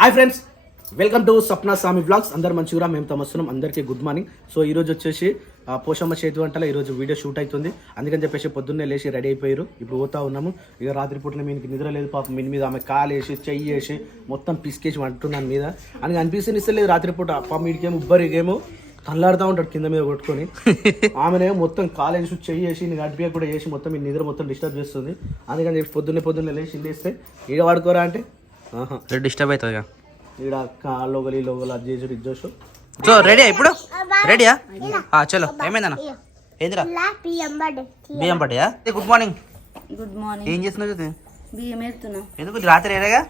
Hi friends welcome to Sapna Swami blogs అందరు మంచిగా మేము తమ వస్తున్నాం. అందరికీ గుడ్ మార్నింగ్. సో ఈ రోజు వచ్చేసి పోషమ్మ చేతి వంటల ఈ రోజు వీడియో షూట్ అవుతుంది. అందుకని చెప్పేసి పొద్దున్నే లేచి రెడీ అయిపోయారు. ఇప్పుడు పోతా ఉన్నాము. ఇక రాత్రి పూటన మీకు నిద్ర లేదు పాపం మీ మీద ఆమె కాలు వేసి చెయ్యి వేసి మొత్తం పిసికేసి వంటున్నాను మీద. అని అనిపిస్తుంది ఇస్తలేదు రాత్రి పూట పాపం వీడికేమో ఉబ్బరికేమో తల్లాడుతూ ఉంటాడు కింద మీద కొట్టుకొని. ఆమెనేమో మొత్తం కాలేజ్ చెయ్యి వేసి నీకు అడ్పియా కూడా వేసి మొత్తం ఈ నిద్ర మొత్తం డిస్టర్బ్ చేస్తుంది. అందుకని చెప్పి పొద్దున్నే పొద్దున్నే లేచి లేస్తే ఈడ వాడుకోరా అంటే ఆహా. డిస్టర్బ్ అవుతుంది ఈడ లోగలి లోగలు అది చేసి ఇది చేసు సో రెడీయా ఇప్పుడు? రెడీయా? చలో. ఏమైందన్న? ఏందిరా? బియ్యం పడ్డాయా? గుడ్ మార్నింగ్ గుడ్ మార్నింగ్ ఏం చేస్తున్నావు? బియ్యం వేస్తున్నా ఎందుకు రాత్రి ఏరేగా?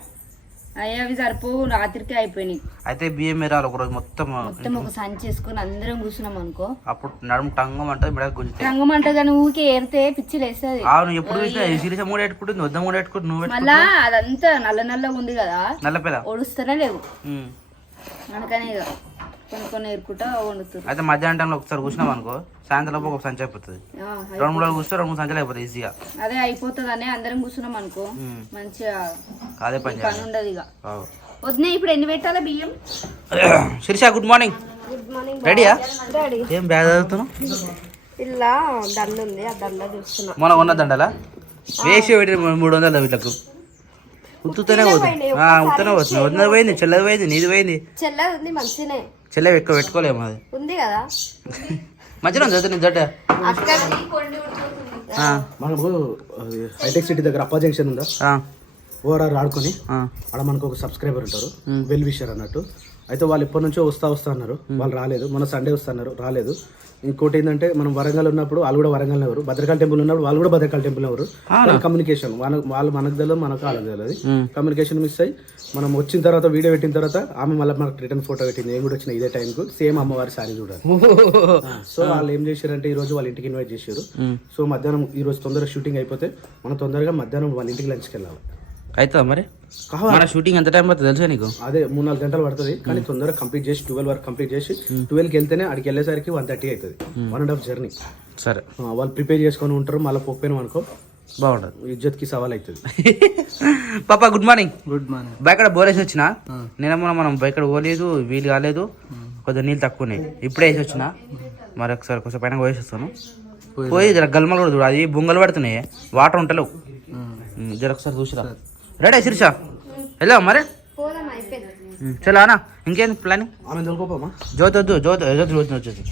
అవి సరిపోవు రాత్రికి అయిపోయినాయి. అయితే బియ్యం ఏరాలి ఒకరోజు మొత్తం మొత్తం ఒక సంచి వేసుకొని అందరం కూర్చున్నాం అనుకో. అప్పుడు నడుము టంగం అంటే మిడ గుంజుతాయి. రంగం అంటే కానీ ఊకే ఏరితే పిచ్చి లేస్తుంది. అవును ఎప్పుడు చూసినా సిరీస్ మూడు పెట్టుకుంటుంది వద్ద మూడు పెట్టుకుంటు నువ్వు మళ్ళా అదంతా నల్ల నల్లగా ఉంది కదా నల్ల పిల్ల ఒడుస్తూనే లేవు. అందుకనే కొన్ని కొన్ని ఏరుకుంటా వండుతారు అయితే మధ్యాహ్నం టైంలో ఒకసారి కూర్చున్నాం అనుకో సాయంత్రం లోపు ఒక సంచి అయిపోతుంది. ఆ, రెండు మూడు కూర్చో రెండు మూడు సంచులు అయిపోతుంది ఈజీగా అదే అయిపోతుంది అందరం కూర్చున్నాం అనుకో. మంచిగా అదే పని ఉండదు ఇక. అవు. వదిన ఇప్పుడు ఎన్ని పెట్టాలా బియ్యం? శిరీష గుడ్ మార్నింగ్ రెడీయా ఏం బ్యాగ్ చదువుతున్నావు? ఇలా దండ ఉంది ఆ దండ చూస్తున్నా. మొన్న ఉన్న దండలా? వేసి పెట్టి మూడు వందలు వీళ్ళకు. ఉత్తుతూనే పోతుంది. ఆ, ఉత్తనే పోతుంది. వంద పోయింది చెల్లది పోయింది నీది పోయింది. చెల్లది ఉంది మంచినే. చెల్లె ఎక్కువ పెట్టుకోలేము అది ఉంది కదా? మంచిగా ఉంది చదువు నీ మనకు హైటెక్ సిటీ దగ్గర అప్పా జంక్షన్ ఉందా? ఓఆర్ఆర్ ఆడుకొని. అక్కడ మనకు ఒక సబ్స్క్రైబర్ ఉంటారు వెల్ విషర్ అన్నట్టు. అయితే వాళ్ళు ఎప్పటి నుంచో వస్తా వస్తా అన్నారు. వాళ్ళు రాలేదు. మన సండే వస్తున్నారు రాలేదు. ఇంకోటి ఏంటంటే మనం వరంగల్ ఉన్నప్పుడు వాళ్ళు కూడా వరంగల్ ఎవరు? భద్రకాళ టెంపుల్ ఉన్నప్పుడు వాళ్ళు కూడా భద్రకాళ టెంపుల్ ఎవరు? కమ్యూనికేషన్ వాళ్ళు మనకు తెలియదు మనకు వాళ్ళకి తెలియదు కమ్యూనికేషన్ మిస్ అయ్యి మనం వచ్చిన తర్వాత వీడియో పెట్టిన తర్వాత ఆమె మళ్ళీ మనకు రిటర్న్ ఫోటో పెట్టింది. నేను కూడా వచ్చిన ఇదే టైంకు సేమ్ అమ్మవారి సారీ చూడాలి. సో వాళ్ళు ఏం చేశారంటే ఈ రోజు వాళ్ళ ఇంటికి ఇన్వైట్ చేశారు. సో మధ్యాహ్నం ఈ రోజు తొందరగా షూటింగ్ అయిపోతే మనం తొందరగా మధ్యాహ్నం వాళ్ళ ఇంటికి లంచ్కి వెళ్ళాలి. అవుతుందా మరి? మన షూటింగ్ ఎంత టైం పడుతుంది తెలుసా నీకు? అదే మూడు నాలుగు గంటలు పడుతుంది. కానీ తొందరగా కంప్లీట్ చేసి ట్వెల్వ్ వరకు కంప్లీట్ చేసి ట్వెల్వ్కి వెళ్తేనే అక్కడికి వెళ్ళేసరికి వన్ థర్టీ అవుతుంది వన్ అండ్ హాఫ్ జర్నీ సరే. వాళ్ళు ప్రిపేర్ చేసుకొని ఉంటారు మళ్ళీ పోకపోయినాం అనుకో బాగుంటుంది. ఇజ్జత్కి సవాల్ అవుతుంది పాపా గుడ్ మార్నింగ్ గుడ్ మార్నింగ్ బయట బోరేసి వచ్చిన? నేనేమో మనం బయట పోలేదు వీలు కాలేదు. కొంచెం నీళ్ళు తక్కువ ఉన్నాయి ఇప్పుడే వేసి వచ్చిన? మరి ఒకసారి కొంచెం పైన పోయేసి వస్తాను. పోయి జర గల్మలు కూడా చూడు అది బొంగలు పడుతున్నాయి. వాటర్ ఉంటలేవు. ఉమ్, జర ఒకసారి చూసిరా. రెడీ శిరీష వెళ్ళా మరి? పోదాం అయిపోయింది ఉమ్, చలో అన్న ఇంకేంది ప్లానింగ్ జ్యోతి వద్దు జ్యోతి జ్యోతి జ్యోతి వచ్చేసి.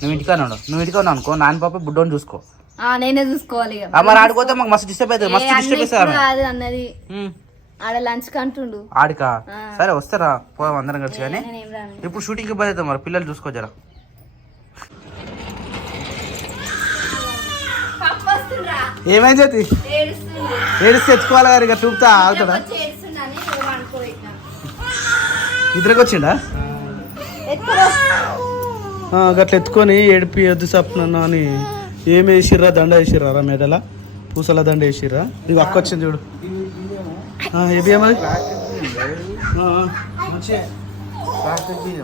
నువ్వు ఇంటికా ఉన్నాడు నువ్వు ఇంటికా ఉన్నావు అనుకో నాన్న పాప బుడ్డోని చూసుకో. ఆ నేనే చూసుకోవాలి ఇక. మరి ఆడిపోతే మాకు మస్తు డిస్టర్బ్ అవుతుంది మస్తు డిస్టర్బ్ అవుతుంది అన్నది. ఆడ లంచ్ కంటుండు. ఆడికా? సరే వస్తారా? పోదాం అందరం కలిసి కానీ. ఇప్పుడు షూటింగ్కి పోతే మరి పిల్లలు చూసుకో జరా. ఏమైంది జ్యోతి? ఏడిస్తే తెచ్చుకోవాలి గారు? ఇక చూపుతా ఆగుతాడా? నిద్రకు వచ్చిండా గట్ల ఎత్తుకొని ఏడిపి వద్దు సప్న అని ఏం వేసిర్రా? దండ వేసిర్రా రా మెడల? పూసల దండ వేసిర్రా? నీకు అక్క వచ్చింది చూడు. ఆ, ఏ బియ్యం అది? ఆ, ఆ, మంచిగా.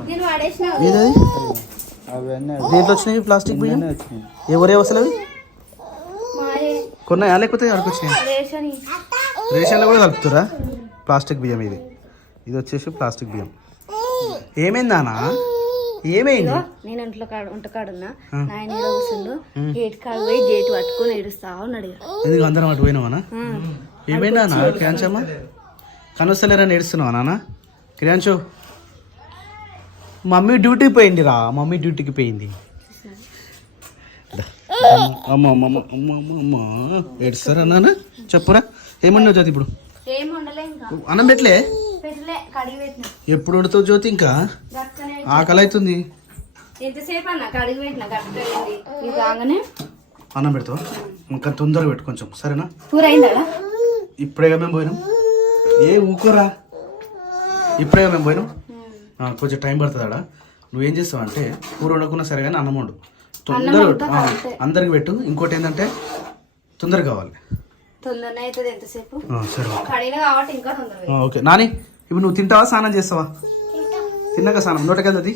నేను పడేసిన ఏదది దేంట్లో వచ్చినాయి? ప్లాస్టిక్ బియ్యం? ఎవరే అసలు అవి కొన్నాయా? లేకపోతే రేషన్ రేషన్లో కూడా కలుపుతురా? ప్లాస్టిక్ బియ్యం ఇది. ఇది వచ్చేసి ప్లాస్టిక్ బియ్యం. ఏమైందానా ఏమైంది? నేను ఇంట్లో కాడ వంట కాడున్నా నాయన ఏదో కూర్చుండు గేట్ కాడ పోయి గేట్ పట్టుకొని ఏడుస్తా ఉన్నాడు. ఎందుకు అందరం అటు పోయినావా. ఏమైందా అన్న క్రియాంచమ్మ? కనొస్తలేరని ఏడుస్తున్నావా నాన్న క్రియాంచు మమ్మీ డ్యూటీకి పోయింది రా మమ్మీ డ్యూటీకి పోయింది. అమ్మ అమ్మ అమ్మ అమ్మ అమ్మ అమ్మ ఏడుస్తారా నాన్న? చెప్పురా. ఏమన్నావు జ్యోతి ఇప్పుడు? అన్నం పెట్టలే? ఎప్పుడు వండుతావు జ్యోతి ఇంకా? ఆకలి అవుతుంది అన్న? పెడతావా? ఇంకా తొందరగా పెట్టు కొంచెం. సరేనా? ఇప్పుడేగా మేము పోయినాం. ఏ ఊకోరా? ఇప్పుడేగా మేము పోయినాం. కొంచెం టైం పడుతుంది నువ్వేం చేస్తావు అంటే కూర వండకున్నా సరే కానీ అన్నం వండు. తొందరగా అందరికి పెట్టు. ఇంకోటి ఏంటంటే తొందరగా కావాలి. ఓకే. నాని ఇప్పుడు నువ్వు తింటావా? స్నానం చేస్తావా? తిన్నాక స్నానం. నోటకెళ్తుంది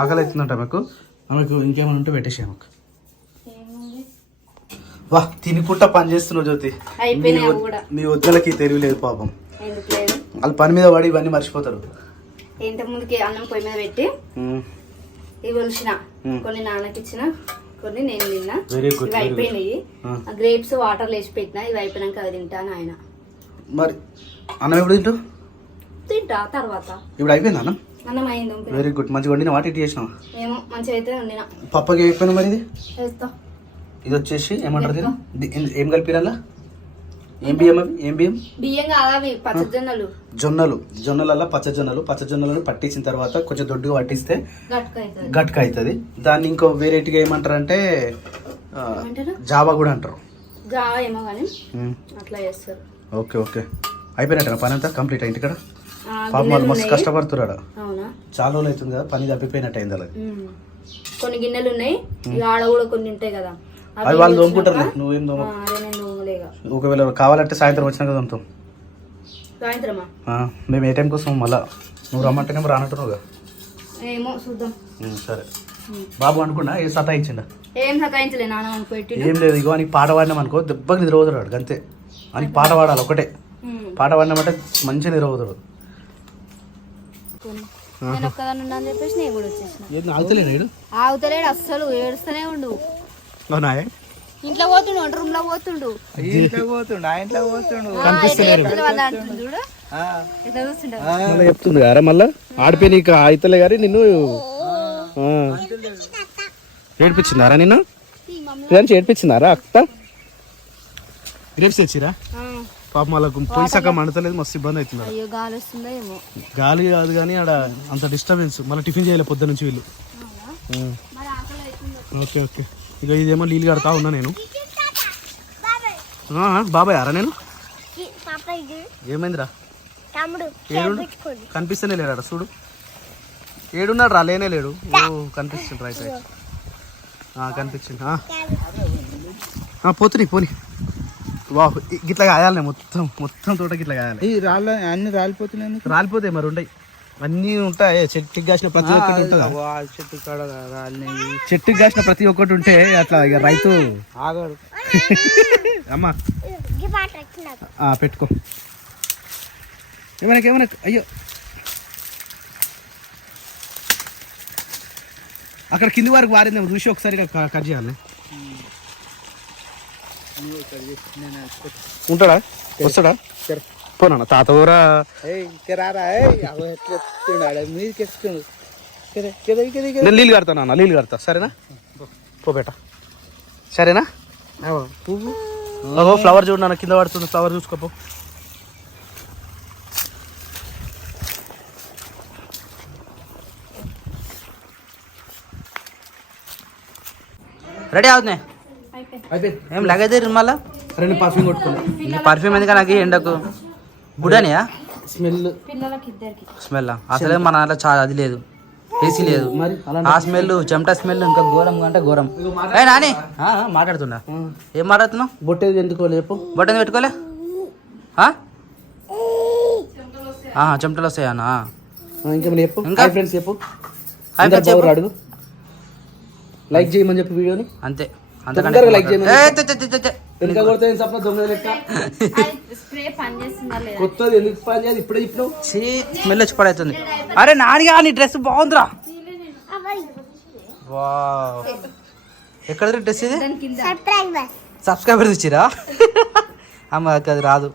ఆకలి అవుతుందంట ఆమెకు. ఆమెకు ఇంకేమైనా ఉంటే పెట్టేసి ఆమెకు. ఏముంది? వా తినుకుంటా పని చేస్తున్నావు జ్యోతి. మీ వద్దలకి తెలివి లేదు పాపం. వాళ్ళు పని మీద పడి ఇవన్నీ మర్చిపోతారు. ఇంత ముందుకి అన్నం పొయ్యి మీద పెట్టి. ఇవి ఉంచిన మ్మ్. కొన్ని నాన్నకి ఇచ్చిన కొన్ని నేను తిన్నా. ఇవి అయిపోయినాయి. గ్రేప్స్ వాటర్ వేసి పెట్టినా ఇవి అయిపోయినాక అవి తింటాను ఆయన. మరి అన్నం ఎప్పుడు తింటావు? తింటా తర్వాత. ఇప్పుడు అయిపోయింది అన్నం? అన్నం అయింది. వెరీ గుడ్ మంచిగా వండిన? వాటి ఇటు చేసినావు? ఏమో మంచిగా అయితే వండిన. పప్పకి అయిపోయినా మరి ఇది? ఇది వచ్చేసి ఏమంటారు ఏం కలిపిరల్లా ఏం బియ్యం అవి ఏం బియ్యం? బియ్యం కాదా అవి పచ్చజొన్నలు. జొన్నలు. జొన్నలల్లా పచ్చ జొన్నలు పచ్చ జొన్నలను పట్టించిన తర్వాత కొంచెం దొడ్డుగా పట్టిస్తే గట్క అవుతుంది దాన్ని ఇంకో వెరైటీగా ఏమంటారు? అంటే జావా కూడా అంటారు. జావా ఏమో కానీ ఉమ్, అట్లా చేస్తారు. Okay okay. అయిపోయినట్టు పని అంతా? కంప్లీట్ అయింది ఇక్కడ? పాపం వాళ్ళు మస్తు. కష్టపడుతున్నాడు చాలా రోజులు అవుతుంది కదా పని తప్పిపోయినట్టు అయింది అలా. కొన్ని గిన్నెలు ఉన్నాయి ఆడ కూడా కొన్ని ఉంటాయి కదా. అవి వాళ్ళు దోముకుంటారు నువ్వేం ఆ, దోమ అదే నేను దోమలేగా ఒకవేళ కావాలంటే సాయంత్రం వచ్చినాక దొంతాం సాయంత్రమా? మేము ఏ టైంకి వస్తాం మళ్ళా? నువ్వు రమ్మంటేనేమో రానట్టున్నావుగా ఏమో చూద్దాం. సరే. బాబు అనుకున్నా ఏ సతా ఇచ్చిండా ఏం సతాయించలే నాన్న అని పెట్టి ఏం లేదు ఇగో నీకు పాట పాడినాం అనుకో దెబ్బకి నిద్రపోతాడు అంతే. అని పాట పాడాలి ఒకటే. పాట పాడినామంటే మంచిగా నిద్రపోతాడు. నేను ఒక్కదాన్ని ఉన్నా అని చెప్పేసి నేను కూడా వచ్చేసిన. ఆగుతలేడు ఆగుతలేడు అస్సలు ఏడుస్తూనే ఉండు. ఇంట్లో పోతుండు వంట రూమ్లో పోతుండు ఇంట్లో పోతుండు ఆ ఇంట్లో పోతుండు. చూడు. ఎట్లా మళ్ళీ చెప్తుంది కదా మళ్ళా? ఆడిపోయి నీకు ఆయితలే గారి నిన్ను. ఏడిపించిందారా నిన్ను? ఫ్రెండ్స్ ఏడిపించిందారా అక్క గ్రేప్స్ తెచ్చిరా? పాపం వాళ్ళకు పొయ్యి సగం మండతలేదు మస్తు ఇబ్బంది అవుతుంది గాలి కాదు కానీ ఆడ అంత డిస్టర్బెన్స్ మళ్ళీ టిఫిన్ చేయలే పొద్దు నుంచి వీళ్ళు. ఉం. మరి ఆకలి అవుతుంది? Okay okay. ఇక ఇదేమో నీళ్ళు కడతా ఉన్నా నేను. బాబాయ్ అరా నేను? ఏమైందిరా? ఏడు కనిపిస్తేనే లేడా చూడు. ఏడున్నాడు రా లేనే లేడు. ఓ కనిపిస్తుంది రైట్ రైట్ ఆ, కనిపించింది. పోతుని పోని. వాహ్ ఇ- గిట్లా కాయాలి మొత్తం మొత్తం తోట గిట్లా కాయాలి ఈ రాళ్ళ అన్ని రాలిపోతున్నాయి రాలిపోతాయి మరి ఉంటాయి అన్నీ ఉంటాయి. చెట్టుకి కాసిన ప్రతి ఒక్కటి ఉంటుంది. చెట్టు కాడ చెట్టుకి కాసిన ప్రతి ఒక్కటి ఉంటే అట్లా ఇక రైతు ఆగడు. అమ్మా. ఆ, పెట్టుకో. ఏమైనా ఏమైనా అయ్యో. అక్కడ కింది వరకు వారింది చూసి ఒకసారి క- కట్ చేయాలి. ఉంటాడా? వస్తాడా? పోనా తాత ఊరా నేను నీళ్ళు కడతాను అన్న నీళ్ళు కడతా సరేనా పో బేట సరేనా పువ్వు ఫ్లవర్ చూడు నాన్న కింద పడుతుంది ఫ్లవర్ చూసుకోపో రెడీ అవుతున్నాయి అయిపోయింది ఏం లగేది మళ్ళా రెండు పర్ఫ్యూమ్ కొట్టుకోండి ఇంకా పర్ఫ్యూమ్ ఎందుకు నాకు ఎండకు? గుడనియా స్మెల్. స్మెల్ అసలే మన దాంట్లో చాలా అది లేదు. ఏసీ లేదు. ఆ స్మెల్ చెమట స్మెల్ ఇంకా ఘోరం అంటే ఘోరం. ఏ నాని! మాట్లాడుతున్నా. ఏం మాట్లాడుతున్నావు? బొట్టేది ఎందుకో చెప్పు. బట్టన్ పెట్టుకోలే? చెమటలు వస్తాయా అన్న ఆ, ఇంకేమైనా చెప్పు. ఇంకా? ఫ్రెండ్స్ చెప్పు. అడుగు లైక్ చేయమని చెప్పు వీడియోని. అంతే. తొందరగా like చేయమని. వెనక కొడితే ఏం సప్న దొంగ లెక్క? కొత్తది ఎందుకు పని చేయాలి ఇప్పుడే ఇప్పుడు స్మెల్ వచ్చి పడవుతుంది అరే నానిగా నీ డ్రెస్ బాగుందిరా. వావ్. ఎక్కడ డ్రెస్ ఇది? సబ్స్క్రైబర్ ఇచ్చిరా? అమ్మ అది రాదు.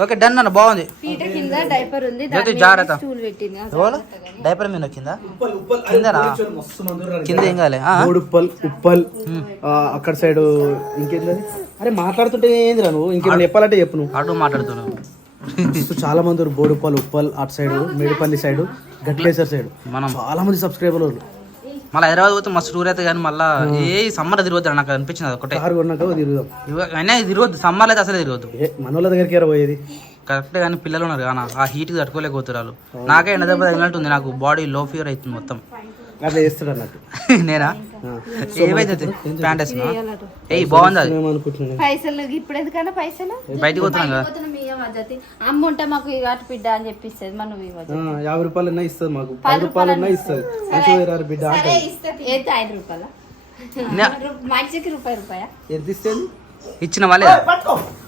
ఓకే డన్ అన్న బాగుంది. డైపర్ ఉంది జ్యోతి, జాగ్రత్త. డైపర్ మీద కింద కిందనా? కింద ఏం కాలే. ఆ? ఉప్పల్ ఉప్పల్. అక్కడ సైడ్ ఇంకేంది అరే మాట్లాడుతుంటే ఏందిరా నువ్వు? ఇంకేమైనా చెప్పాలంటే చెప్పు నువ్వు. అటు మాట్లాడుతున్నావు. చాలా మంది ఉన్నారు. బోడుప్పల్ ఉప్పల్ అటు side Medipally side Ghatkesar side మనం చాలా మంది సబ్స్క్రైబర్లు. మళ్ళీ హైదరాబాద్ పోతే మస్తు టూర్ అయితే కానీ మళ్ళీ ఏ సమ్మర్ తిరగద్దు నాకు అనిపించింది అది ఒకటే. కారు కొన్నాక తిరుగుదాం. ఇవ- అయినా ఇది తిరగద్దు సమ్మర్ అయితే అసలే తిరగద్దు. ఏ మనోళ్ళ దగ్గరికి పోయేది? కరెక్ట్ కానీ పిల్లలు ఉన్నారు కానీ ఆ హీట్ తట్టుకోలేకపోతున్నారు నాకే ఎండ దెబ్బ తగిలినట్టుంది నాకు బాడీ లో ఫీవర్ అవుతుంది మొత్తం. అట్లా చేస్తాడు అన్నట్టు. నేనా? ఆ. ఏమైతే ప్యాంట్ వేస్తున్నా ఏయ్ బాగుంది అది. పైసలు ఇప్పుడు ఎందుకన్నా పైసలు? బయటికి పోతున్నాం కదా. పోతున్నాం ఇవ్వ జ్యోతి? అమ్మ ఉంటే మాకు అటు బిడ్డ అని చెప్పిస్తుంది మనం ఇవ్వ ఆ, యాభై రూపాయలు అయినా ఇస్తుంది మాకు. పది ఇస్తుంది. బిడ్డ ఐదు రూపాయల? మనిషికి రూపాయి రూపాయ? ఎంత ఇస్తుంది? ఇచ్చిన వాళ్ళే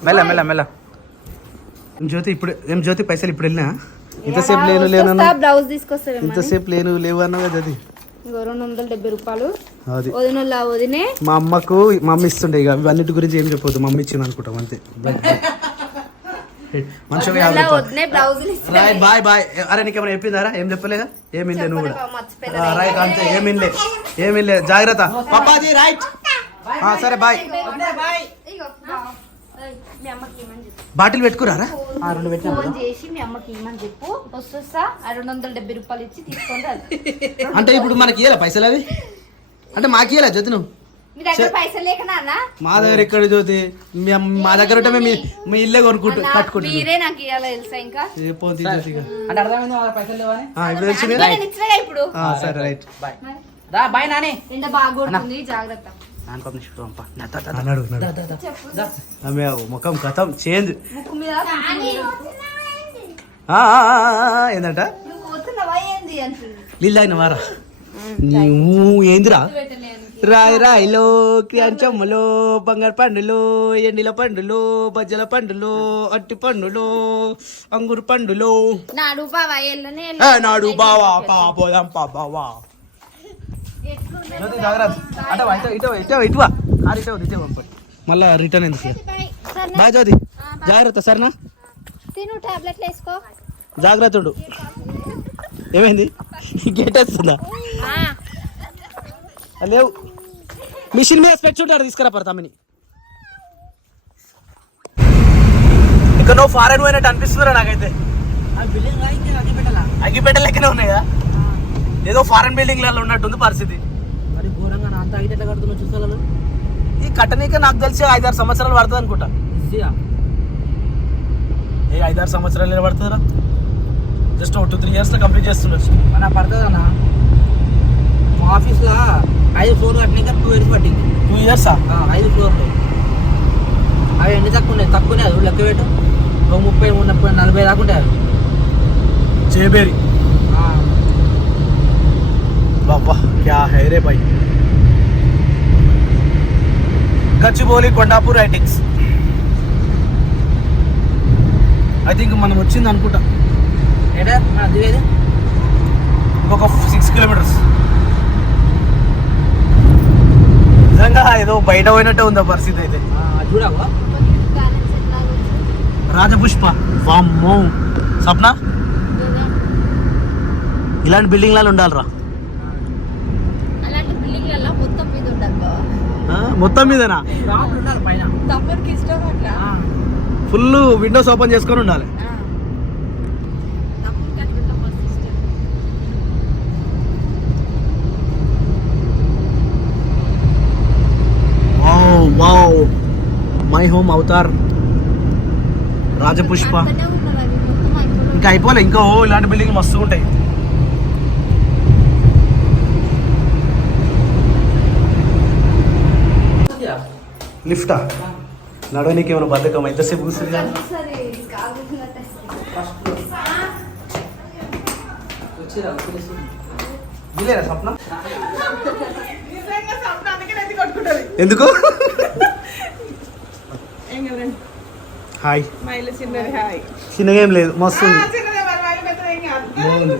మెల్ల మెల్ల మెల్ల. జ్యోతి ఇప్పుడు ఏం జ్యోతి పైసలు ఇప్పుడు వెళ్ళినా? ఇంతసేపు లేను లేను ఇంతసేపు లేను లేవు అన్నావు కదా అది రెండు వందల డెబ్బై రూపాయలు. అది. వదినలా వదినే. మా అమ్మకు మా అమ్మ ఇస్తుండే ఇక ఇవన్నిటి గురించి ఏం చెప్పొద్దు మా అమ్మ ఇచ్చింది అనుకుంటాం అంతే. యాభై రూపాయలు. ఇస్తా రాయ్ బాయ్ బాయ్. అరే నీకేమైనా చెప్పిందారా ఏం చెప్పలేగా ఏం ఇల్లే నువ్వు కూడా. రైట్ అంతే ఏం ఇల్లే ఏం ఇల్లే జాగ్రత్త. పప్పాజీ రైట్. ఆ, సరే బాయ్. బాటిల్ పెట్టుకురారా? ఆ, రెండు పెట్టినా ఫోన్ చేసి మీ అమ్మకి ఇమ్మని చెప్పు. వస్తా ఆ రెండు వందల డెబ్బై రూపాయలు ఇచ్చి తీసుకొని రాదు అంటే ఇప్పుడు మనకి ఇయ్యాల పైసలు అవి? అంటే మాకు ఇయ్యాల జ్యోతి నువ్వు? మీ దగ్గర పైసలు లేక నాన్న. మా దగ్గర ఎక్కడ జ్యోతి? మీ అమ్మ- మా దగ్గర ఉంటే మేము మీ- మీ ఇల్లే కొనుక్కుంటు అన్నా, కట్టుకుంటున్నాం మీరే నాకు ఇవ్వాలి తెలుసా ఇంకా? ఏ పోతే జ్యోతి ఇక. అంటే అర్థమైంది వాళ్ళ పైసలు లేవని? ఆ, ఇప్పుడు తెలిసింది అందుకే నేను ఇచ్చినగా ఇప్పుడు. ఆ, సరే రైట్. బాయ్. రా బాయ్ నాని. ఎండ బాగా కొడుతుంది జాగ్రత్త. నాన్న పాపం చూడు పంప దా, దా, దా, దా. అన్నాడు అన్నాడు. చెప్పు ఆమె ముఖం కథం చేంజ్. ఏందంట? నువ్వు నీళ్ళు ఆయన వారా? నీవు ఏందిరా? రాయి రాయిలో క్రియాంచమ్మలో బంగారు పండులో ఎండిల పండులో బజ్జల పండులో అట్టి పండులో అంగురు పండులో. నాడు బావా నాడు బావా పా పోదాం పా బావా. జ్యోతి జాగ్రత్త. అంటే ఇటు ఇటు ఇటు ఇటువా కారు ఇటు ఇటు పంపండి మళ్ళా రిటర్న్ ఎందుకు బాయ్ జ్యోతి. జాగ్రత్త సరేనా తిను టాబ్లెట్లు వేసుకో. జాగ్రత్త ఉండు. ఏమైంది? గేట్ వేస్తుందా? లేవు. మిషన్ మీద ఉంటాడు తీసుకురా పడతామని. ఇక్కడ నువ్వు ఫారెన్ పోయినట్టు అనిపిస్తుందిరా నాకైతే. అగ్గిపెట్ట లెక్కనే ఉన్నాయి? ఏదో ఫారెన్ బిల్డింగ్లలో ఉన్నట్టుంది పరిస్థితి. ఎట్లా ఈ కట్టనీకే నాకు తెలిసి ఐదారు సంవత్సరాలు పడుతుంది అనుకుంటా. ఏ ఏ ఐదారు సంవత్సరాలు పడుతుందా జస్ట్ ఒక టూ త్రీ ఇయర్స్లో కంప్లీట్ చేస్తున్నారు మన పడుతుందన్నా మా ఆఫీస్లో ఐదు ఫ్లోర్ కట్టినాక టూ ఇయర్స్ పట్టింది. టూ ఇయర్స్ ఐదు ఫ్లోర్లు. అవి ఎన్ని తక్కువ ఉన్నాయి తక్కువనే అది లెక్క పెట్టు. ఒక ముప్పై ముప్పై నలభై దాకా ఉంటాయి చేపేరి బాబా క్యా హైరే బాయ్ గచ్చిబౌలి కొండాపూర్ ఐటిక్స్ ఐ థింక్ మనం వచ్చింది అనుకుంటా. ఇంకొక సిక్స్ కిలోమీటర్స్ నిజంగా ఏదో బయట పోయినట్టే ఉంది ఆ పరిస్థితి అయితే. చూడవా? రాజపుష్ప. వామ్మో. సప్న ఇలాంటి బిల్డింగ్లలో ఉండాలిరా అలాంటి బిల్డింగ్లలో మొత్తం మీద ఉండదు బావ. ఆ, మొత్తం మీదనా? ఫుల్ విండోస్ ఓపెన్ చేసుకొని ఉండాలి. వావ్ మై హోమ్ అవతార్. రాజపుష్ప. ఇంకా అయిపోలే ఇంకా ఓ ఇలాంటి బిల్డింగ్ మస్తు ఉంటాయి. లిఫ్టా నడవనికి ఏమైనా బద్ధకం ఎంతసేపు కూర్చుంది కదా సరే, కాలు ఉన్నట్టు వస్తుంది. వచ్చిరా, వచ్చేసి. వీలేరా స్వప్న ఎందుకు హాయ్ చిన్నగా ఏం లేదు మస్తు ఉంది బాగుంది.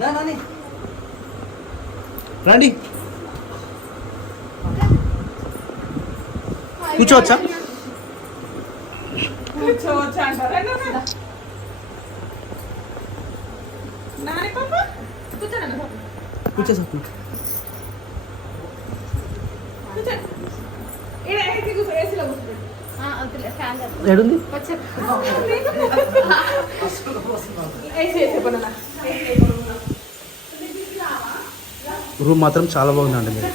దా, నాని. రండి కూర్చోవచ్చా కూర్చోవచ్చు అంటారా నాని పాప కూర్చోండి పాప కూర్చో స్వప్న కూర్చోండి ఈడ ఏసీ కూర్చో ఏసీలో కూర్చోండి ఆ, వద్దులే, ఫ్యాన్ లేదు. ఏడుంది వచ్చే. AC AC పనులా? రూమ్ మాత్రం చాలా బాగుందండి మీరు.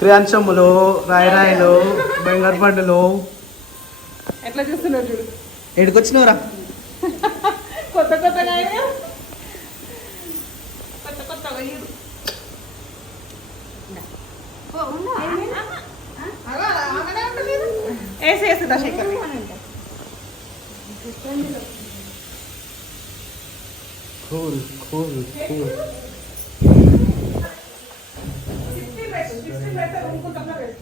క్రియాంశములు రాయరాయలు బెంగారు పండులు ఎట్లా చూస్తున్నారు చూడు? ఎడికొచ్చినవరా? కొత్త కొత్తగా కొత్త కొత్తగా? అగో, ఆమెనే ఉంటుంది ఇది. ఏసీ వేస్తుందా శేఖర్ ఏమనంటే? కూల్ కూల్ కూల్ సిక్స్టీ పెట్టు సిక్స్టీ పెడితే అనుకుంటున్నా పెట్టు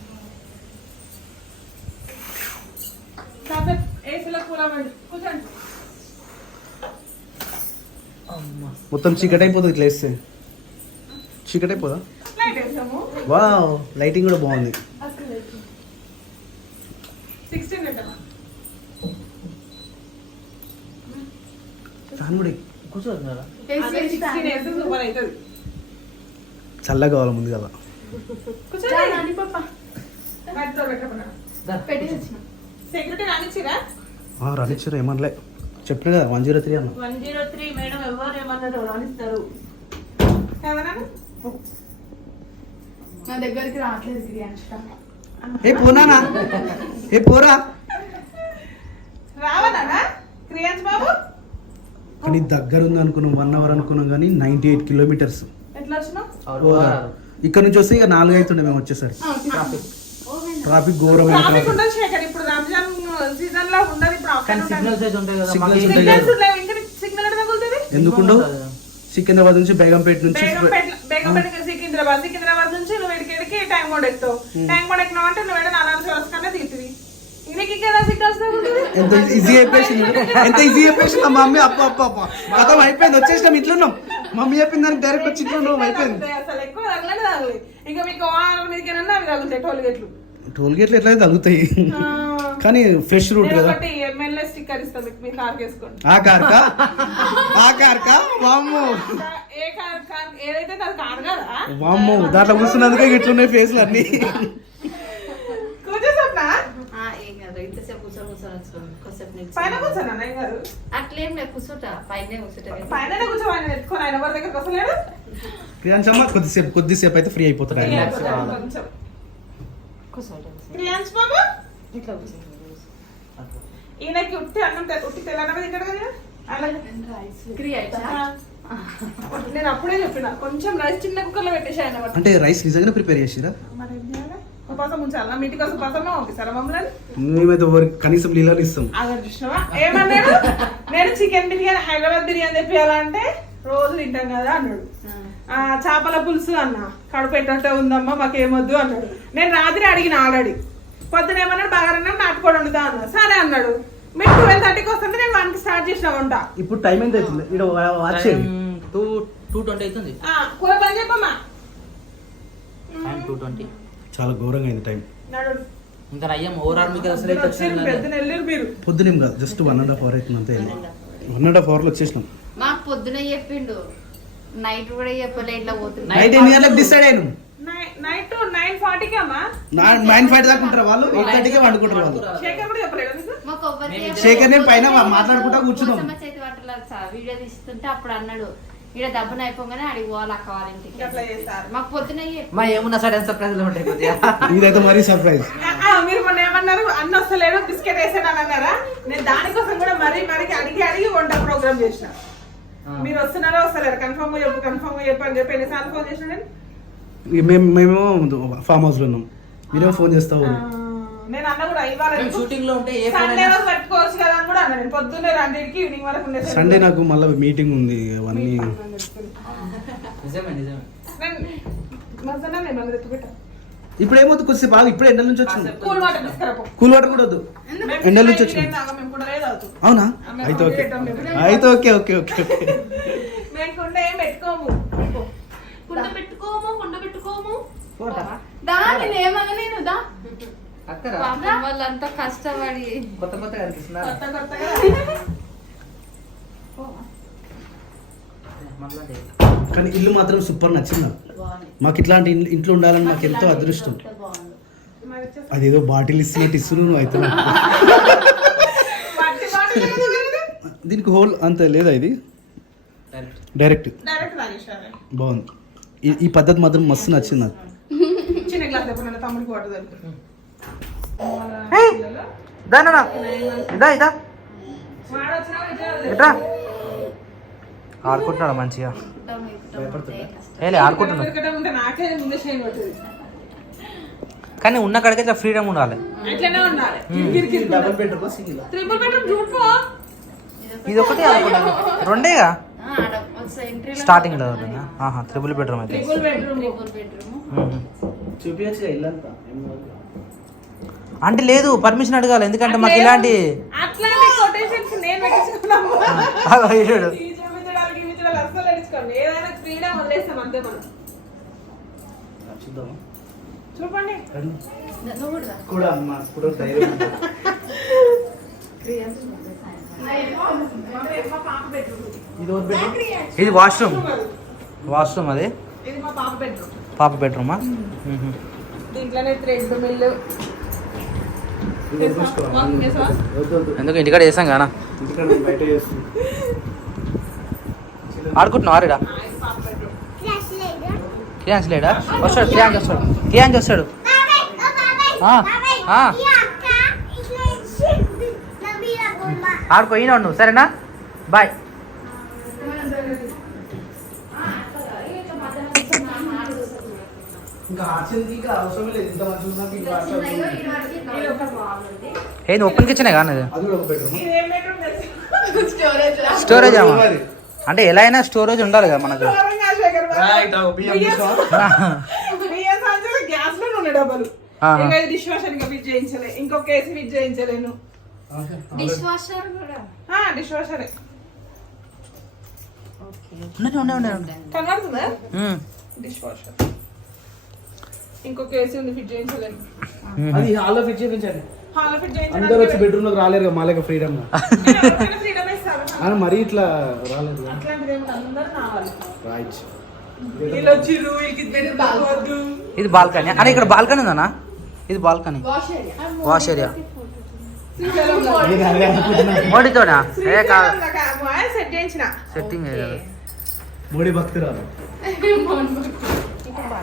కాసేపు ఏసీలో కూలమండి కూర్చోండి మొత్తం చీకటి అయిపోతుంది ఇట్లా వేస్తే. చీకటి అయిపోదా? వావ్ లైటింగ్ కూడా బాగుంది. ఫ్యాన్ కూడా చల్లగా కావాలి ముందు కదా రానిచ్చారు ఏమనలే. చెప్పిన కదా వన్ జీరో త్రీ అన్న. వన్ జీరో త్రీ మేడం ఎవరు ఏమన్నారు రానిస్తారు ఎవరన్నా? నా దగ్గరికి రావట్లేదు ప్రియాంక ఏ పోనానా? ఏ పోరా. రావనా క్రియాన్స్ బాబు? కానీ దగ్గర ఉంది అనుకున్నాం వన్ అవర్ అనుకున్నాం కానీ నైంటీ ఎయిట్ కిలోమీటర్స్. ఇక్కడ నుంచి వస్తే ఇక నాలుగు అవుతుండే మేము వచ్చేసరికి. ట్రాఫిక్ ఘోరమైన ట్రాఫిక్ ట్రాఫిక్ ఉండదు శేఖర్ ఇప్పుడు రంజాన్ సీజన్లో ఉండదు ఇప్పుడు కానీ సిగ్నల్స్ అయితే ఉంటాయి కదా Signals మాకు ఉంటాయి సిగ్నల్స్ లేవు ఇంకా సిగ్నల్ ఎక్కడ తగులుతుంది? ఎందుకుండో? సికింద్రాబాద్ నుంచి బేగంపేట నుంచి బేగంపేట బేగంపేట సికింద్రాబాద్. సికింద్రాబాద్ నుంచి నువ్వు ఎడికెడికి ట్యాంక్ మోడ్ ఎక్కుతావు ట్యాంక్ మోడ్ ఎక్కినావు అంటే నువ్వు నాలుగు చోరస్ కన్నా తీస్తుంది నీకు ఇక్కడ సిగ్నల్స్ తగులుతుంది ఎంత ఈజీ అయిపోయింది. ఎంత ఈజీ అయిపోయింది. మా మమ్మీ అప్ప అప్ప అప్ప. కథం అయిపోయింది. వచ్చేసినాం ఇంట్లో ఉన్నాం మమ్మీ చెప్పింది దానికి డైరెక్ట్ వచ్చి ఇంట్లో ఉన్నాం అయిపోయింది. తగులుతాయి. అసలు ఎక్కువ తగలేదు ఇంకా మీకు ఓఆర్ మీదకి అవి తగులుతాయి టోల్ గేట్లు టోల్ గేట్లు ఎట్లా తగ్గుతాయి కానీ ఫ్రెష్ రూట్ కదా. ఆ కార్కా ఆ కార్కా వామ్మో. ఏ కార్ కార్ ఏదైతే అది కార్ కదా. వామ్మో దాంట్లో కూర్చున్నందుకే ఇట్లున్నాయి ఫేస్లు అన్ని. అట్లేం లేదు కూర్చోట. పైన ప్రియాంశమ్మ కొద్దిసేపు కొద్దిసేపు అయితే ఫ్రీ అయిపోతాడు ఆయన. కొంచెం. ప్రియాంశ్ బాబు ఇట్లా కూర్చో ఈయనకి ఉట్టి అన్నం ఉట్టి తెల్లన్నమే తింటాడు కదా? నేను అప్పుడే చెప్పిన కొంచెం రైస్ చిన్న కుక్కర్లో పెట్టేసి ఆయన పట్టు. అంటే రైస్ నిజంగానే ప్రిపేర్ చేసిరా? మరి ఏం చేయాలి? ఉపాసం ఉంచాలి. మీ ఇంటికి వస్తే ఉపాసమే పంపిస్తారా మమ్మల్ని? మేమైతే ఎవరికి కనీసం నీళ్ళు ఇస్తాం. అదే చూసినావా? ఏమన్నాడు? నేను చికెన్ బిర్యానీ హైదరాబాద్ బిర్యానీ తెప్పియాలంటే రోజు తింటాం కదా అన్నాడు. ఆ. చేపల పులుసు అన్న. కడుపు ఎట్టంటే ఉందమ్మా మాకేమొద్దు అన్నాడు. నేను రాత్రి అడిగిన ఆల్రెడీ. పొద్దున ఏమన్నాడు? బాగారన్నా నాటుకోడి వండుతా అన్నా. సరే అన్నాడు. మీరు ట్వెల్వ్ థర్టీకి వస్తుంటే నేను వన్కి స్టార్ట్ చేసిన వంట. ఇప్పుడు టైం ఎంత అవుతుంది? ఇక్కడ వాచ్ టూ టూ ట్వంటీ అవుతుంది. ఆ, కూర పని చెప్పమ్మా. టైం టూ ట్వంటీ చాలా ఘోరంగా అయింది టైం నడు. ఇంకా అయ్యాం ఓవరాల్ మీకు అసలు పెద్దన వెళ్ళారు మీరు. పొద్దునేం కాదు just one and half hour అవుతుంది అంతే వన్ అండ్ హాఫ్ అవర్లో వచ్చేసినాం. మాకు పొద్దున చెప్పిండు. నైట్ కూడా చెప్పలే ఇట్లా పోతుంది. నైట్ ఎన్ని గంటలకు డిసైడ్ నైట్ నైన్ ఫార్టీకి అమ్మా? నైన్ దాకా ఉంటారు వాళ్ళు ఎయిట్ థర్టీకే వండుకుంటారు వాళ్ళు. శేఖర్ కూడా చెప్పలేదు శేఖర్ నేను పైన మాట్లాడుకుంటా కూర్చున్నాం. వీడియో తీస్తుంటే అప్పుడు అన్నాడు ఇక్కడ దెబ్బన అయిపోగానే అడిగి పోవాలి అక్క వాళ్ళ ఇంటికి. అట్లా చేస్తారు. మాకు పొద్దున మా ఏమున్నా సడన్ సర్ప్రైజ్ ఉంటాయి ఇదైతే మరీ సర్ప్రైజ్ ఆ, మీరు మొన్న ఏమన్నారు? అన్న వస్తలేడు బిస్కెట్ వేసాను అని అన్నారా? నేను దానికోసం కూడా మరీ మరీ అడిగి అడిగి వంట ప్రోగ్రామ్ చేసిన. మీరు వస్తున్నారో వస్తలేరు? కన్ఫర్మ్ చెప్పు కన్ఫర్మ్ చెప్పు అని చెప్పి ఎన్నిసార్లు ఫోన్ చేసిన నేను మేము మేము ఫామ్ హౌస్లో ఉన్నాం. మీరేమో ఫోన్ చేస్తావు. నేను అన్న కూడా ఇవాళ షూటింగ్లో ఉంటే ఏ సండే రోజు పెట్టుకోవచ్చు కదా అని కూడా అన్న నేను. పొద్దున్నే రెండింటికి ఈవినింగ్ వరకు సండే నాకు మళ్ళీ మీటింగ్ ఉంది అవన్నీ. నిజమే నిజమే. నేను మధ్యాహ్నం నేను మళ్ళీ ఇప్పుడు ఏమవుతుంది కొద్దిసేపు బాగా ఇప్పుడు ఎండల నుంచి వచ్చింది. కూల్ వాటర్ తీసుకురాపో. కూల్ వాటర్ కూడా వద్దు. ఎండల నుంచి వచ్చింది. అవునా? అయితే ఓకే. అయితే ఓకే ఓకే ఓకే. ఓకే మేము కుండ ఏం కుండ పెట్టుకోము దా నేను ఏమన్నా నేను దా. అక్కరా? పాపం వాళ్ళంతా కష్టపడి. కొత్త కొత్తగా అనిపిస్తున్నా కొత్త కొత్తగా. మనలాంటి కానీ ఇల్లు మాత్రం సూపర్ నచ్చింది మాకు ఇట్లాంటి ఇంట్లో ఉండాలని నాకు ఎంతో అదృష్టం. అదేదో బాటిల్ ఇస్తున్నట్టు ఇస్తున్నావు నువ్వు అయితే. దీనికి హోల్ అంత లేదా ఇది? డైరెక్ట్. డైరెక్ట్. డైరెక్ట్ తాగేసాను బాగుంది. ఈ ఈ పద్ధతి మాత్రం మస్తు నచ్చింది నాకు. చిన్న గ్లాస్ ఎప్పుడు నా తమ్ముడికి వాటర్ తెలుపు దానా ఇదా ఇదా ఎట్రా ఆడుకుంటున్నాడు మంచిగా ఎక్కుతాం, ఎక్కుతాం, ఏ కష్టం. ఏలే ఆడుకుంటున్నాడు ఉంటే నాకే ముందే చేయని పడుతుంది కానీ ఉన్న కాడికి ఇట్లా ఫ్రీడమ్ ఉండాలి అట్లనే ఉండాలి double bedroom single triple bedroom చూడుకో ఇది ఒకటి అనుకుంటాను రెండేగా ఆ, ఆడ స్టార్టింగ్లో ఆహా త్రిబుల్ బెడ్రూమ్ అయితే ట్రిపుల్ బెడ్రూమ్ బెడ్రూమ్ మ్మ్. చూపించచ్చు ఇల్లంతా. అంటే లేదు పర్మిషన్ అడగాలి. ఎందుకంటే మాకు ఇలాంటి అట్లాంటి కొటేషన్స్ నేను ఏదైనా ఫ్రీడమ్ వదిలేస్తాం అంతే మనం. చూపండి. కూడా. అమ్మా కూడా ధైర్యం ఇది వాష్రూమ్. వాష్రూమ్ అది. ఇది మా పాప బెడ్రూమ్ పాప బెడ్రూమా? దీంట్లోనే థ్రెడ్ మిల్లు ఎందుకు ఇంటికాడ చేసాం చేస్తుంది ఆడుకుంటున్నావు ఆరిడా? క్రియాంశ్ లేడా? వస్తాడు క్రియాంశ్ వస్తాడు. క్రియాంశ్ వస్తాడు. ఆడుకో ఈయన ఉండు. సరేనా? బాయ్. ఇంకా ఆర్చింది ఇంకా అవసరం లేదు. ఇంత ఉన్నాక ఇంకా. ఏంది ఓపెన్ కిచెనే కానీ అది కూడా ఒక బెడ్రూమ్ స్టోరేజ్ అంటే ఎలా అయినా స్టోరేజ్ ఉండాలి కదా మనకు. రైట్, గ్యాస్లో డబ్బలు. ఇంకా డిష్ వాషర్ ఇంకా ఫిట్ చేయించలే. ఇంకొక ఏసీ ఫిట్ చేయించలేను డిష్ వాషర్ కూడా? డిష్ వాషరే ఉండండి ఉండండి ఉండండి. కనబడుతుందా? ఉమ్. డిష్ వాషర్ ఇంకొక ఏసీ ఉంది ఫిట్ చేయించలేను. ఉమ్. అది హాల్లో ఫిట్ చేయించండి. ఫిట్ అందరూ వచ్చి చేయించడానికి బెడ్రూమ్లోకి రాలేరు కదా మాలేక ఫ్రీడమ్ ఫ్రీడమ్ ఇస్తారు అని మరీ ఇట్లా రాలేదు కదా. అట్లాంటిది ఏమి అందరూ రావాలి. రైట్ వీళ్ళు వచ్చిర్రు వీళ్ళకి ఇద్దరు బాగోద్దు ఇది బాల్కనీ. అని ఇక్కడ బాల్కనీ ఉందన్నా? ఇది balcony. Wash area wash area శ్రీశైలంలో నేను అదే అనుకుంటున్నా. మోడీతోనా? ఏ కాదు శ్రీశైలంలో సెట్ చేయించిన. సెట్టింగ్ మోడీ భక్తురాలు. బాల్కనీ మా పూజలు గుట్టలోనే చుట్టుపక్కల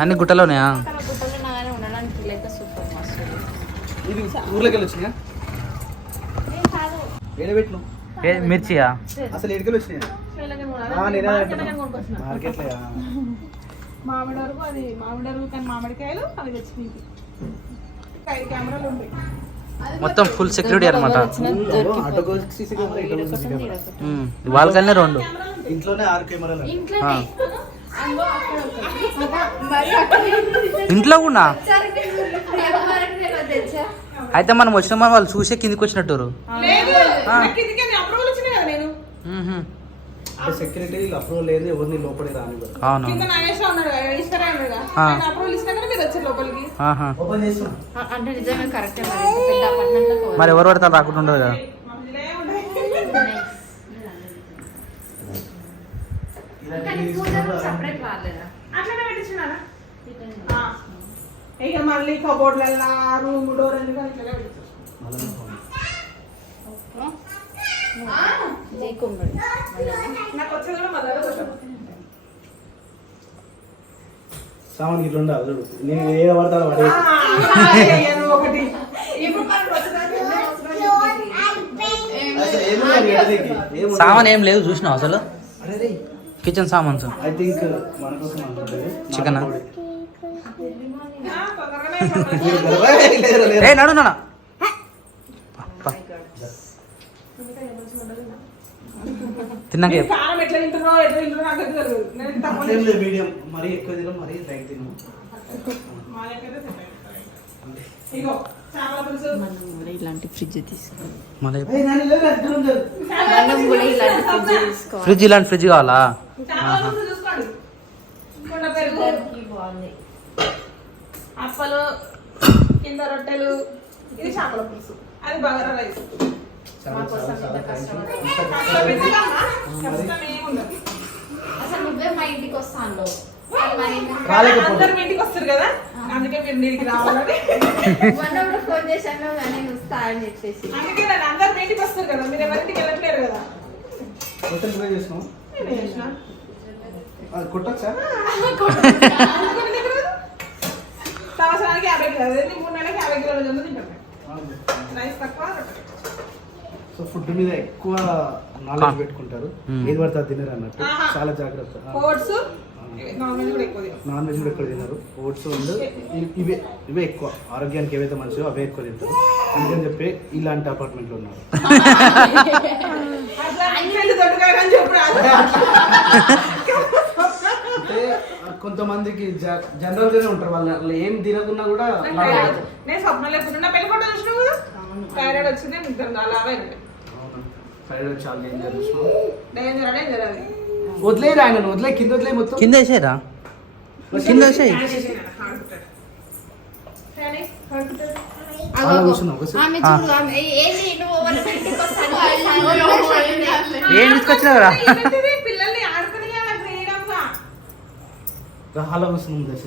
అన్ని గుట్టలోనే ఊర్లోకి మిర్చియా? అసలు వచ్చినాయి? మార్కెట్లో మామిడి వరకు అది మామిడి వరకు కానీ మామిడికాయలు అవి తెచ్చి ఐదు కెమెరాలు ఉంటాయి. మొత్తం ఫుల్ సెక్యూరిటీ అనమాట బాల్కనీ రెండు. ఇంట్లోనే ఆరు కెమెరాలు. ఆ. అంగో అక్కడ ఒకటి. మరి అక్కడ ఇంట్లో కూడా అయితే మనం వచ్చిన మన వాళ్ళు చూసే కిందికి వచ్చినట్టు అంటే సెక్యూరిటీ అప్రూవల్ లేదు ఎవరిని లోపలికి రానివ్వరు. అవును కింద నాగేశ్వర ఉన్నాడు కదా ఈశ్వరే ఉన్నాడు కదా. ఆ. ఆయన అప్రూవల్ ఇచ్చినాక మీరు వచ్చారు లోపలికి. ఆహా. ఓపెన్ చేస్తున్నా. అంటే నిజంగా కరెక్టే మరి పెద్ద ఎవరు పడతారు రాకుండా ఉండదు కదా. మమ్మల్ని ఉన్నాయి సపరేట్ వాళ్ళేనా అట్లనే పెట్టించినారా ఆ. ఇక మళ్ళీ కబోర్డ్లల్లా రూమ్ డోర్ ఇట్లనే పెట్టించారు జై కుమ్మడి సామాన్ ఇట్లా ఉండాలి చూడు. నేను ఏడ పడతాడు పడే ఆ, ఏయ్యను ఒకటి లేదు. సామాన్ ఏం లేవు చూసినావు అసలు? కిచెన్ సామాన్స్. ఐ థింక్ కోసం అనుకుంటుంది Chicken ఆ? ఆ, తొందరగానే అయిపోతుంది. లేరు లేరు ఏ నడు నాన్న తిన్నాక. కారం ఎట్లా ఎట్లా తింటున్నారో నాకు తెలియదు నేను ఇంత అమౌంట్ అట్లేం లేదు మీడియం. మరీ ఎక్కువ తినం మరీ లైట్ తినం మా దగ్గర సెట్ అయింది. ఇగో చేపల పులుసు. మనం కూడా ఇలాంటి ఫ్రిడ్జ్ తీసుకోవాలి. ఇలాంటి ఫ్రిడ్జ్ ఇలాంటి కావాలా అప్పలు కింద రొట్టెలు. ఇది చేపల పులుసు. అది బగారా రైస్. అసలు నువ్వే మా ఇంటికి వస్తాను అందరు ఇంటికి వస్తారు కదా అందుకే మీరు నీటికి రావాలని మొన్న ఫోన్ చేశాను కానీ వస్తా అని చెప్పేసి అందుకే నేను అందరు ఇంటికి వస్తారు కదా మీరు ఎవరింటికి వెళ్ళట్లేరు కదా ట్రై చేసినాం కొట్టచ్చా నీకు రాదు? సంవత్సరానికి యాభై కిలోలు మూడు నెలలకి యాభై కిలోల జొన్న తింటాను రైస్ తక్కువ. సో ఫుడ్ మీద ఎక్కువ నాలెడ్జ్ పెట్టుకుంటారు. ఏది పడితే అది తినరు అన్నట్టు. చాలా జాగ్రత్త. నాన్ వెజ్ కూడా ఎక్కువ తినం. నాన్ వెజ్ కూడా ఎక్కువ తినరు. ఓట్స్ ఉంది ఇవే ఇవే ఎక్కువ. ఆరోగ్యానికి ఏవైతే మంచిదో అవే ఎక్కువ తింటారు. అందుకని చెప్పి ఇలాంటి అపార్ట్మెంట్లో ఉన్నారు. కొంతమందికి జనరల్ గానే ఉంటారు. వాళ్ళు ఏం తినకున్నా కూడా. నేను స్వప్న లేకుండా పెళ్ళి ఫోటో చూసినావు కదా? థైరాయిడ్ వచ్చింది అలా థైరాయిడ్ చాలా డేంజర్ డేంజర్ డేంజర్ అది వదిలేరు ఆయన వదిలే కింద వదిలే మొత్తం. కింద వేసేరా? కింద వేసేయి. ఏ- తీసుకొచ్చినావురా? కూర్చున్నాం దశ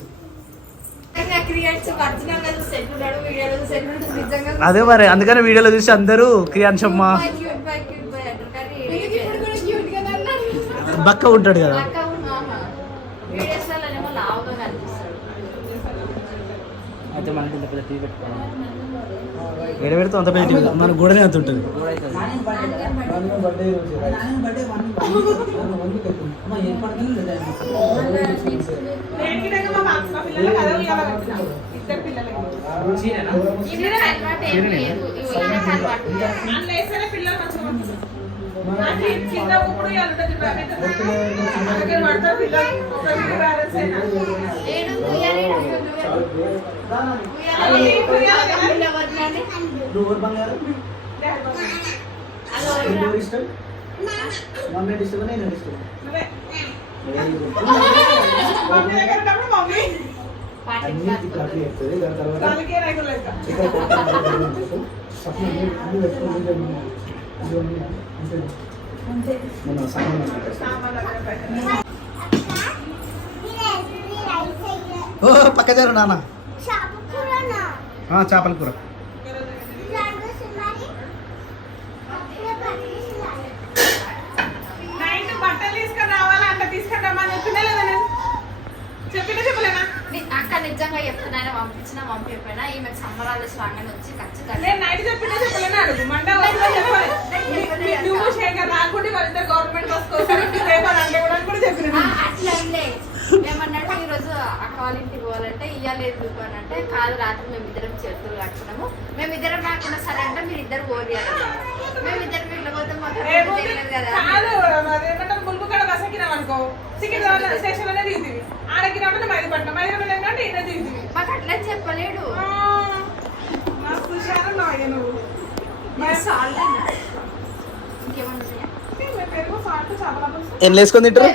నిజంగా అదే మరి అందుకనే వీడియోలో చూసి అందరూ క్రియాన్షమ్మ. క్యూట్ బక్క ఉంటాడు కదా. అయితే మనకి ఇంత పెద్ద టీవీ పెట్టుకోవాలి. ఎడ పెడితే అంత పెద్ద టీవీ. మన గోడనే అంత ఉంటుంది. పిల్లలు నువ్వు బంగారం? ఎవరు? ఇష్టం? మమ్మీ అంటే ఇష్టమా? నేను ఇష్టం నువ్వే. మమ్మీ దగ్గర మమ్మీ. దాని తర్వాత మన. ఓ పక్క జరు నాన్న చేపల కూర నైట్ బట్టలు తీసుకొని రావాలంట తీసుకొని రమ్మని చెప్పిందే లేదా నేను చెప్పిందే చెప్పలేనా ని- అక్క నిజంగా చెప్తున్నాను పంపించిన పంపిపోయినా ఈమె సంబరాలు స్వామి వచ్చి ఖచ్చితంగా నైట్ మండే నువ్వు శేఖర్ వాళ్ళిద్దరు గవర్నమెంట్ చెప్పిన ఆ, అట్లా ఉండే ఏమన్నాడు ఈరోజు అక్క వాళ్ళ ఇంటికి పోవాలంటే ఇయ్యలేదు అని అంటే కాదు రాత్రి మేము ఇద్దరం చేతులు కట్టుకున్నాము. మేము ఇద్దరం రాకుండా సరే అంటే మీరు ఇద్దరు పోరియాలి మేము ఇద్దరు వీళ్ళు పోతే మాకు తెలియదు కదా. అనుకో. సికింద్రాబాద్ స్టేషన్ మైదపట్నం మైదపట్నం ఏంటంటే ఈయన దిగుతుంది మాకు అట్లా చెప్పలేడు. ఎన్ని వేసుకొని తింటారు?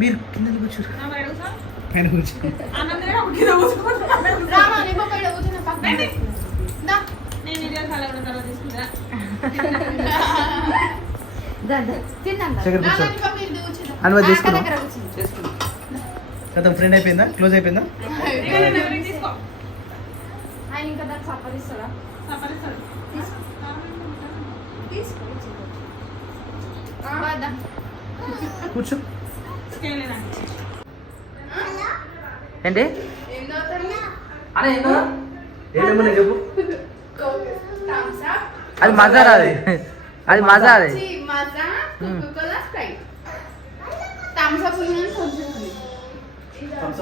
మీరు కింద కూర్చోరు. పైన కూర్చో. అన్నం తినే ఒక కిలో కూర్చుకుంటున్నాను. రామా నిమ్మ పైన కూర్చున్న పక్కన రండి. దా. నేను ఇదే కాలం ఉన్న తర్వాత తీసుకుంటా. కూర్చో. గతం ఫ్రెండ్ అయిపోయిందా? క్లోజ్ అయిపోయిందా? నేను ఎవరికి తీసుకో ఆయన ఇంకా అది మజా అది. అది మజా అది. మజా,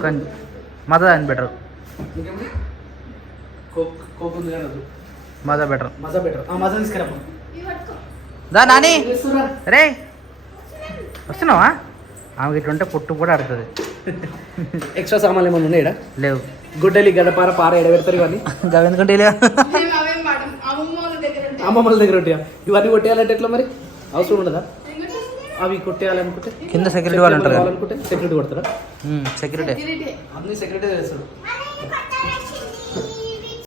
కానీ అని బెటర్ కానీ. మజా బెటర్ మజా బెటర్. దా నాని. రే. వస్తున్నావా? ఆమెకి ఇట్లుంటే పుట్టు కూడా ఆడుతుంది. ఎక్స్ట్రా సామాన్లు ఏమైనా ఉన్నాయా లేవు. గుడ్డలి గడపార పార ఎడబెడతారు ఇవన్నీ. గవి ఎందుకంటే లేవు మేము అవేం వాడం. అమ్మమ్మ వాళ్ళ దగ్గర ఉంటాయి. అమ్మమ్మల దగ్గర ఉంటాయా ఇవన్నీ కొట్టేయాలంటే ఎట్లా మరి? అవసరం ఉండదా? అవి కొట్టేయాలనుకుంటే కింద సెక్యూరిటీ వాళ్ళు ఉంటారు సెక్యూరిటీ కొడతారా? సెక్యూరిటీ. అన్ని సెక్యూరిటీ చేస్తారు.